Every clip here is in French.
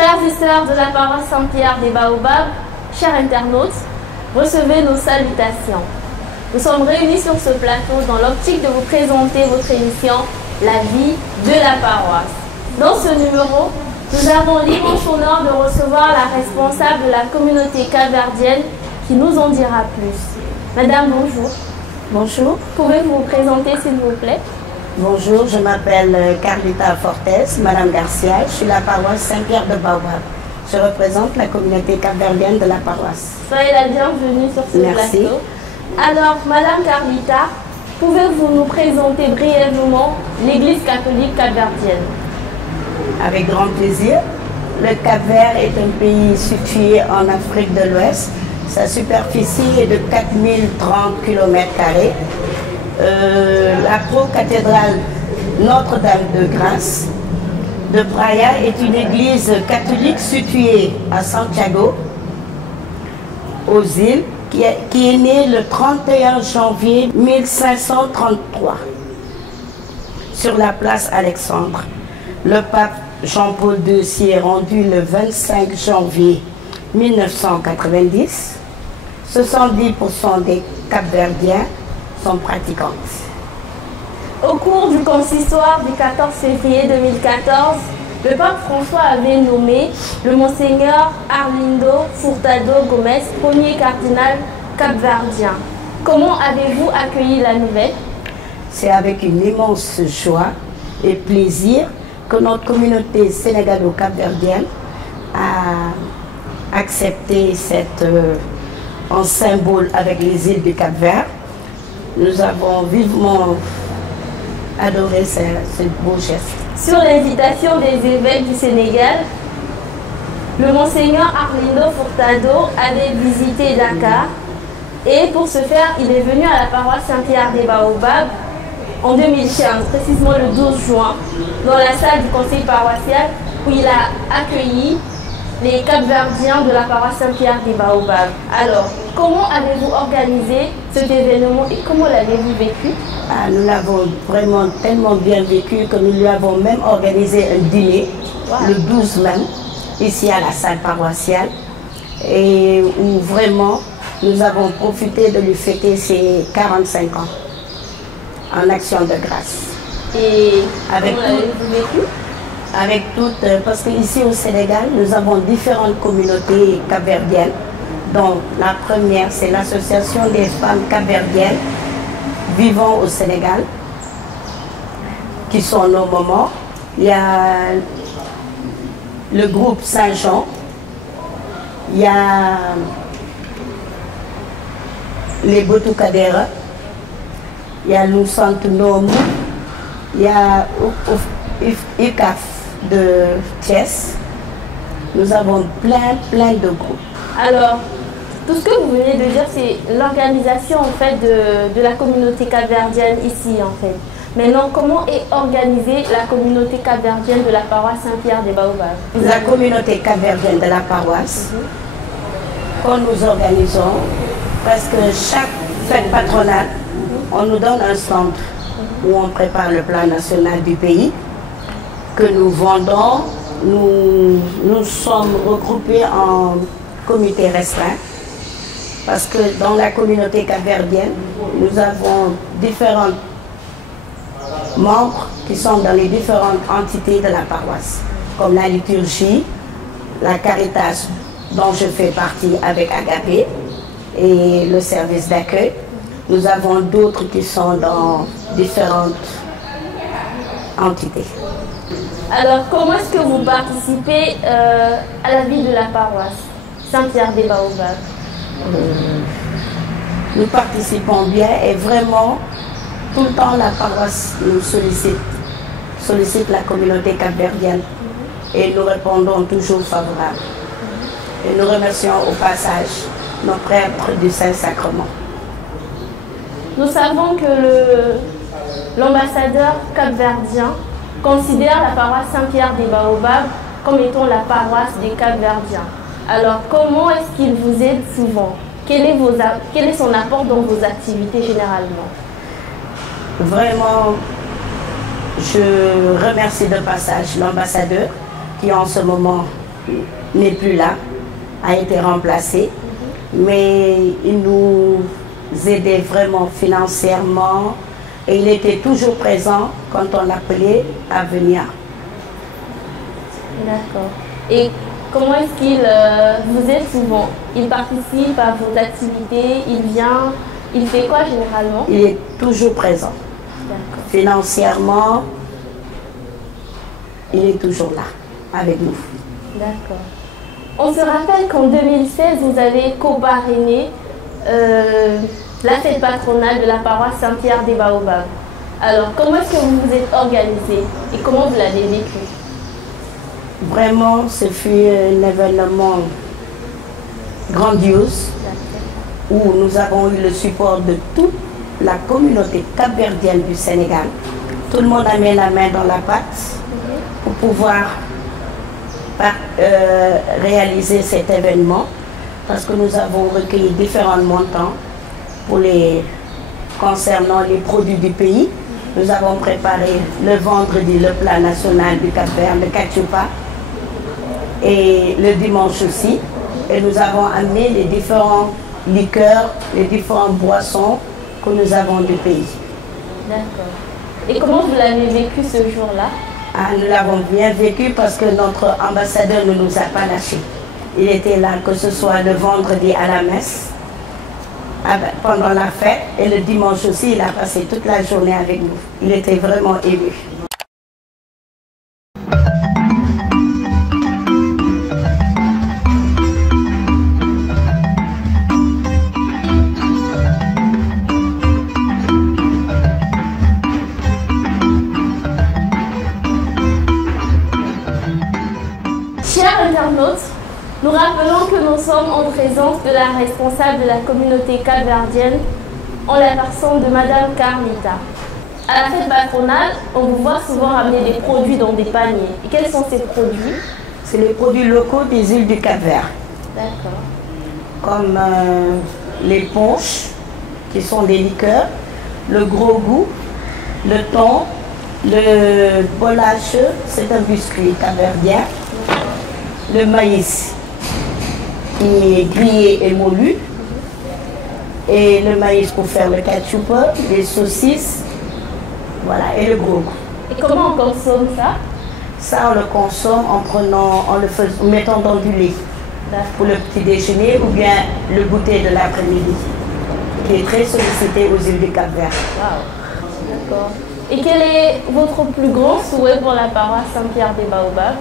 Frères et sœurs de la paroisse Saint-Pierre des Baobabs, chers internautes, recevez nos salutations. Nous sommes réunis sur ce plateau dans l'optique de vous présenter votre émission La vie de la paroisse. Dans ce numéro, nous avons l'immense honneur de recevoir la responsable de la communauté capverdienne qui nous en dira plus. Madame, bonjour. Bonjour. Pouvez-vous vous présenter s'il vous plaît? Bonjour, je m'appelle Carlita Fortes, Madame Garcia, je suis la paroisse Saint-Pierre de Baobab. Je représente la communauté capverdienne de la paroisse. Soyez la bienvenue sur ce plateau. Alors, Madame Carlita, pouvez-vous nous présenter brièvement l'Église catholique capverdienne? Avec grand plaisir. Le Cap-Vert est un pays situé en Afrique de l'Ouest. Sa superficie est de 4030 km². La pro-cathédrale Notre-Dame de Grâce de Praia est une église catholique située à Santiago, aux îles, qui est née le 31 janvier 1533 sur la place Alexandre. Le pape Jean-Paul II s'y est rendu le 25 janvier 1990. 70% des Capverdiens sont pratiquantes. Au cours du consistoire du 14 février 2014, le pape François avait nommé le Monseigneur Arlindo Furtado Gomes, premier cardinal capverdien. Comment avez-vous accueilli la nouvelle? C'est avec une immense joie et plaisir que notre communauté sénégalo-capverdienne a accepté cette en symbole avec les îles du Cap-Vert. Nous avons vivement adoré ce beau geste. Sur l'invitation des évêques du Sénégal, le Monseigneur Arlindo Furtado avait visité Dakar et pour ce faire, il est venu à la paroisse Saint-Pierre des Baobabs en 2015, précisément le 12 juin, dans la salle du conseil paroissial où il a accueilli les Capverdiens de la paroisse Saint-Pierre des Baobabs. Alors, comment avez-vous organisé cet événement et comment l'avez-vous vécu? Nous l'avons vraiment tellement bien vécu que nous lui avons même organisé un dîner, le 12 même, ici à la salle paroissiale, et où vraiment nous avons profité de lui fêter ses 45 ans en action de grâce. Et comment l'avez-vous vécu? Avec toutes, parce qu'ici au Sénégal, nous avons différentes communautés capverdiennes. Donc la première, c'est l'association des femmes capverdiennes vivant au Sénégal, qui sont nos mamans. Il y a le groupe Saint-Jean, il y a les Botukadera, il y a Lousantunom, il y a ICAF de Thiès. Nous avons plein de groupes. Alors, tout ce que vous venez de dire, c'est l'organisation en fait de la communauté capverdienne ici en fait. Maintenant, comment est organisée la communauté capverdienne de la paroisse Saint-Pierre des Baobabs? La communauté capverdienne de la paroisse, quand nous organisons, parce que chaque fête patronale, on nous donne un centre où on prépare le plan national du pays, que nous vendons. Nous sommes regroupés en comité restreint parce que dans la communauté capverdienne, nous avons différents membres qui sont dans les différentes entités de la paroisse, comme la liturgie, la Caritas dont je fais partie avec Agapé et le service d'accueil. Nous avons d'autres qui sont dans différentes entités. Alors, comment est-ce que vous participez à la vie de la paroisse Saint-Pierre des Baobabs? Nous participons bien et vraiment, tout le temps la paroisse nous sollicite la communauté capverdienne et nous répondons toujours favorables. Et nous remercions au passage nos prêtres du Saint-Sacrement. Nous savons que l'ambassadeur capverdien considère la paroisse Saint-Pierre des Baobabs comme étant la paroisse des Capverdiens. Alors, comment est-ce qu'il vous aide souvent? Quel est son apport dans vos activités généralement? Vraiment, je remercie de passage l'ambassadeur qui en ce moment n'est plus là, a été remplacé, mais il nous aidait vraiment financièrement et il était toujours présent quand on l'appelait à venir. D'accord. Et comment est-ce qu'il vous aide souvent? Il participe à vos activités, il vient, il fait quoi généralement? Il est toujours présent. Financièrement, il est toujours là, avec nous. D'accord. On se rappelle qu'en 2016, vous avez co-parrainé la fête patronale de la paroisse Saint-Pierre des Baobabs. Alors, comment est-ce que vous vous êtes organisé et comment vous l'avez vécu? Vraiment, ce fut un événement grandiose où nous avons eu le support de toute la communauté capverdienne du Sénégal. Tout le monde a mis la main dans la pâte pour pouvoir réaliser cet événement parce que nous avons recueilli différents montants concernant les produits du pays. Nous avons préparé le vendredi le plat national du Cap-Vert, le cachupa, et le dimanche aussi. Et nous avons amené les différents liqueurs, les différentes boissons que nous avons du pays. D'accord. Et comment vous l'avez vécu ce jour-là? Nous l'avons bien vécu parce que notre ambassadeur ne nous a pas lâchés. Il était là, que ce soit le vendredi à la messe, pendant la fête, et le dimanche aussi, il a passé toute la journée avec nous. Il était vraiment ému. Chers internautes, nous rappelons que nous sommes en présence de la responsable de la communauté capverdienne en la personne de Madame Carlita. À la fête patronale, on vous voit souvent ramener des produits dans des paniers. Et quels sont ces produits? C'est les produits locaux des îles du Cap-Vert. D'accord. Comme les punches, qui sont des liqueurs, le gros goût, le thon, le bolache, c'est un biscuit capverdien, le maïs qui est grillé et moulu, et le maïs pour faire le ketchup, les saucisses, voilà, et le gros goût. Et comment on consomme ça? Ça, on le consomme en mettant dans du lait pour le petit déjeuner ou bien le goûter de l'après-midi, qui est très sollicité aux îles du Cap-Vert. Wow. D'accord. Et quel est votre plus grand souhait pour la paroisse Saint-Pierre des Baobabs?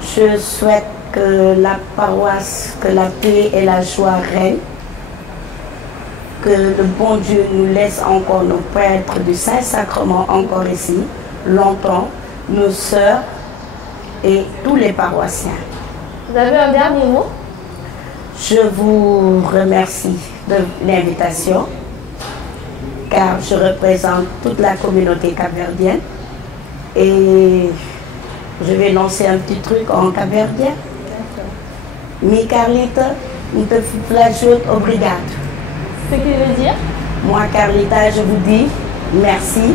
Je souhaite que la paroisse, que la paix et la joie règnent, que le bon Dieu nous laisse encore nos prêtres du Saint-Sacrement encore ici, longtemps, nos sœurs et tous les paroissiens. Vous avez un dernier mot? Je vous remercie de l'invitation, car je représente toute la communauté capverdienne et je vais lancer un petit truc en capverdien. Mi Carlita, un te flageote obrigado. Ce qui veut dire? Moi, Carlita, je vous dis merci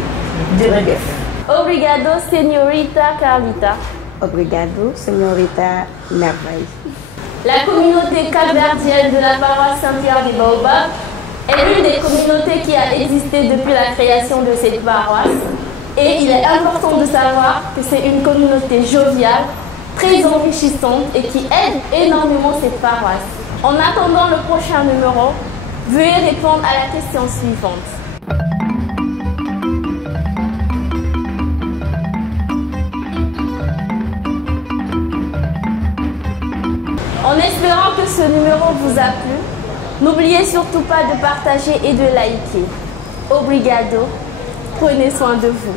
du regef. Obrigado, señorita Carlita. Obrigado, señorita Merveille. La communauté capverdienne de la paroisse Saint-Pierre des Baobabs est l'une des communautés qui a existé depuis la création de cette paroisse. Et il est important de savoir que c'est une communauté joviale, très enrichissante et qui aide énormément cette paroisse. En attendant le prochain numéro, veuillez répondre à la question suivante. En espérant que ce numéro vous a plu, n'oubliez surtout pas de partager et de liker. Obrigado, prenez soin de vous.